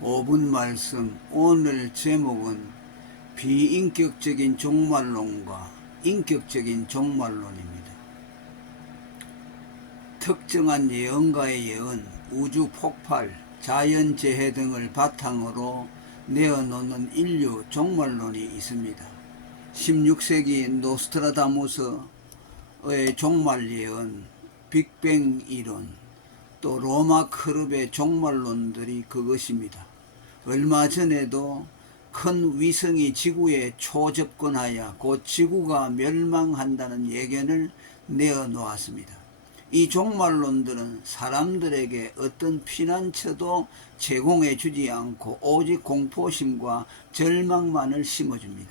5분 말씀. 오늘 제목은 비인격적인 종말론과 인격적인 종말론입니다. 특정한 예언가의 예언, 우주 폭발, 자연재해 등을 바탕으로 내어놓는 인류 종말론이 있습니다. 16세기 노스트라다무스의 종말 예언, 빅뱅 이론, 또 로마 클럽의 종말론들이 그것입니다. 얼마 전에도 큰 위성이 지구에 초접근하여 곧 지구가 멸망한다는 예견을 내어놓았습니다. 이 종말론들은 사람들에게 어떤 피난처도 제공해 주지 않고 오직 공포심과 절망만을 심어줍니다.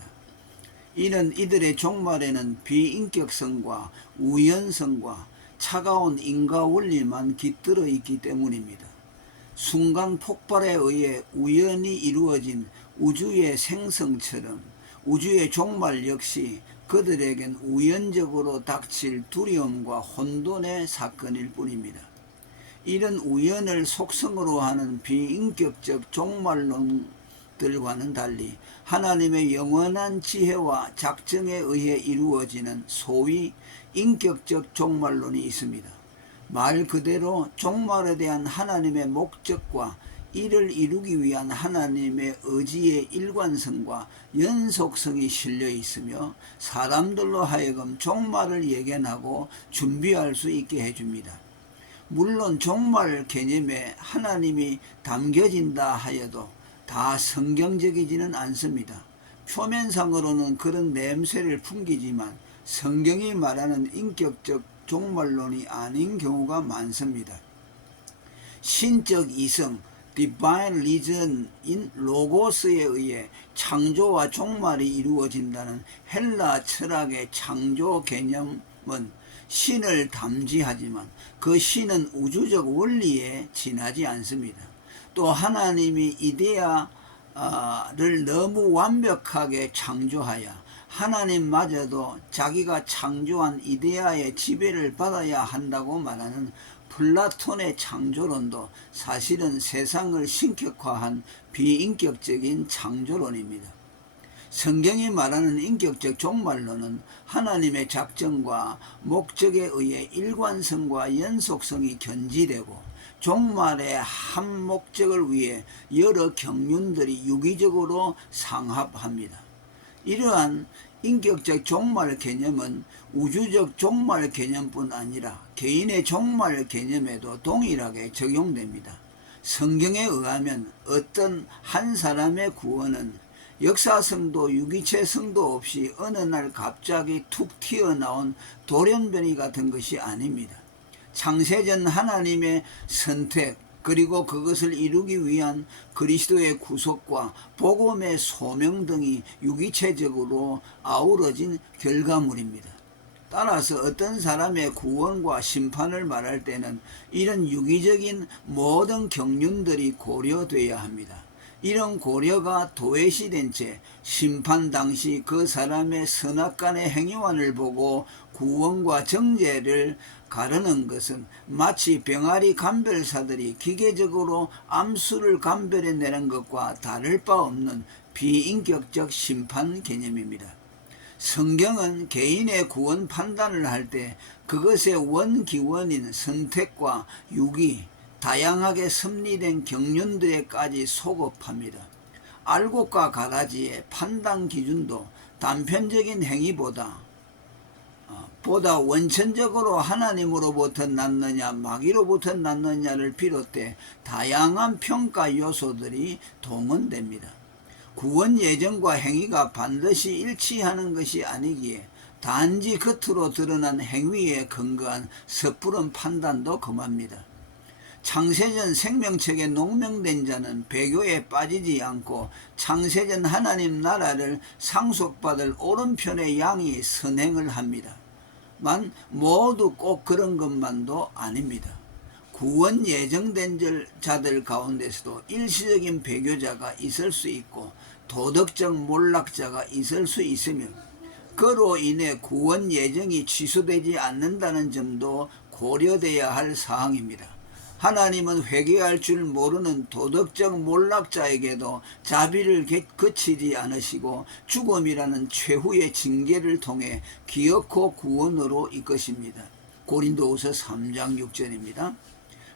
이는 이들의 종말에는 비인격성과 우연성과 차가운 인과 원리만 깃들어 있기 때문입니다. 순간 폭발에 의해 우연히 이루어진 우주의 생성처럼 우주의 종말 역시 그들에겐 우연적으로 닥칠 두려움과 혼돈의 사건일 뿐입니다. 이런 우연을 속성으로 하는 비인격적 종말론들과는 달리 하나님의 영원한 지혜와 작정에 의해 이루어지는 소위 인격적 종말론이 있습니다. 말 그대로 종말에 대한 하나님의 목적과 이를 이루기 위한 하나님의 의지의 일관성과 연속성이 실려 있으며 사람들로 하여금 종말을 예견하고 준비할 수 있게 해줍니다. 물론 종말 개념에 하나님이 담겨진다 하여도 다 성경적이지는 않습니다. 표면상으로는 그런 냄새를 풍기지만 성경이 말하는 인격적 종말론이 아닌 경우가 많습니다. 신적 이성, 디바인 리전인 로고스에 의해 창조와 종말이 이루어진다는 헬라 철학의 창조 개념은 신을 담지하지만 그 신은 우주적 원리에 지나지 않습니다. 또 하나님이 이데아를 너무 완벽하게 창조하여 하나님마저도 자기가 창조한 이데아의 지배를 받아야 한다고 말하는 플라톤의 창조론도 사실은 세상을 신격화한 비인격적인 창조론입니다. 성경이 말하는 인격적 종말론은 하나님의 작정과 목적에 의해 일관성과 연속성이 견지되고 종말의 한 목적을 위해 여러 경륜들이 유기적으로 상합합니다. 이러한 인격적 종말 개념은 우주적 종말 개념뿐 아니라 개인의 종말 개념에도 동일하게 적용됩니다. 성경에 의하면 어떤 한 사람의 구원은 역사성도 유기체성도 없이 어느 날 갑자기 툭 튀어나온 돌연변이 같은 것이 아닙니다. 창세전 하나님의 선택 그리고 그것을 이루기 위한 그리스도의 구속과 복음의 소명 등이 유기체적으로 아우러진 결과물입니다. 따라서 어떤 사람의 구원과 심판을 말할 때는 이런 유기적인 모든 경륜들이 고려되어야 합니다. 이런 고려가 도외시된 채 심판 당시 그 사람의 선악간의 행위만을 보고 구원과 정죄를 가르는 것은 마치 병아리 감별사들이 기계적으로 암수를 감별해내는 것과 다를 바 없는 비인격적 심판 개념입니다. 성경은 개인의 구원 판단을 할 때 그것의 원기원인 선택과 유기, 다양하게 섭리된 경륜들에까지 소급합니다. 알곡과 가라지의 판단 기준도 단편적인 행위보다 원천적으로 하나님으로부터 났느냐 마귀로부터 났느냐를 비롯해 다양한 평가 요소들이 동원됩니다. 구원 예정과 행위가 반드시 일치하는 것이 아니기에 단지 겉으로 드러난 행위에 근거한 섣부른 판단도 금합니다. 창세전 생명책에 농명된 자는 배교에 빠지지 않고 창세전 하나님 나라를 상속받을 오른편의 양이 선행을 합니다. 만 모두 꼭 그런 것만도 아닙니다. 구원 예정된 자들 가운데서도 일시적인 배교자가 있을 수 있고 도덕적 몰락자가 있을 수 있으며 그로 인해 구원 예정이 취소되지 않는다는 점도 고려돼야 할 사항입니다. 하나님은 회개할 줄 모르는 도덕적 몰락자에게도 자비를 그치지 않으시고 죽음이라는 최후의 징계를 통해 기어코 구원으로 이끄십니다. 고린도후서 3장 6절입니다.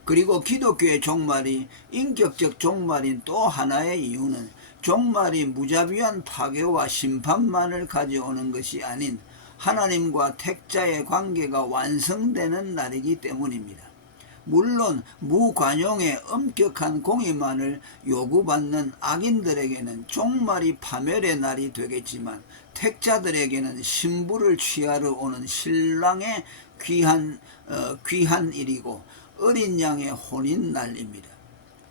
그리고 기독교의 종말이 인격적 종말인 또 하나의 이유는 종말이 무자비한 파괴와 심판만을 가져오는 것이 아닌 하나님과 택자의 관계가 완성되는 날이기 때문입니다. 물론 무관용의 엄격한 공의만을 요구받는 악인들에게는 종말이 파멸의 날이 되겠지만 택자들에게는 신부를 취하러 오는 신랑의 귀한 일이고 어린 양의 혼인 날입니다.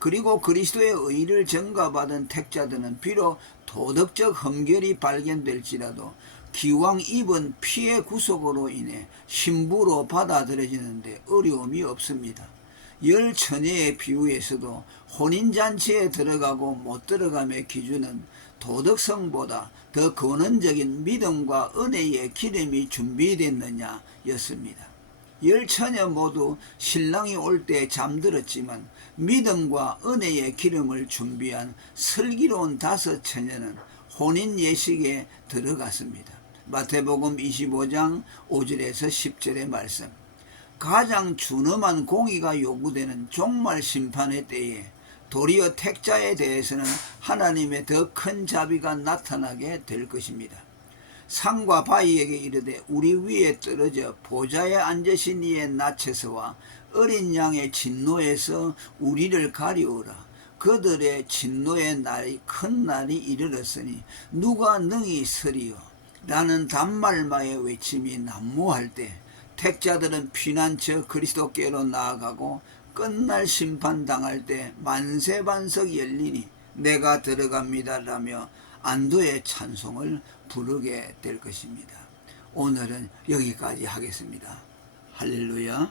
그리고 그리스도의 의를 전가받은 택자들은 비록 도덕적 흠결이 발견될지라도 기왕 입은 피의 구속으로 인해 신부로 받아들여지는데 어려움이 없습니다. 열 처녀의 비유에서도 혼인잔치에 들어가고 못 들어감의 기준은 도덕성보다 더 근원적인 믿음과 은혜의 기름이 준비됐느냐 였습니다. 열 처녀 모두 신랑이 올 때 잠들었지만 믿음과 은혜의 기름을 준비한 슬기로운 5 처녀는 혼인 예식에 들어갔습니다. 마태복음 25장 5절에서 10절의 말씀. 가장 준엄한 공의가 요구되는 종말 심판의 때에 도리어 택자에 대해서는 하나님의 더 큰 자비가 나타나게 될 것입니다. 상과 바위에게 이르되 우리 위에 떨어져 보좌에 앉으신 이의 낯에서와 어린 양의 진노에서 우리를 가리우라. 그들의 진노의 날이 큰 날이 이르렀으니 누가 능히 서리요. 라는 단말마의 외침이 난무할 때 택자들은 피난처 그리스도께로 나아가고 끝날 심판 당할 때 만세반석 열리니 내가 들어갑니다 라며 안도의 찬송을 부르게 될 것입니다. 오늘은 여기까지 하겠습니다. 할렐루야.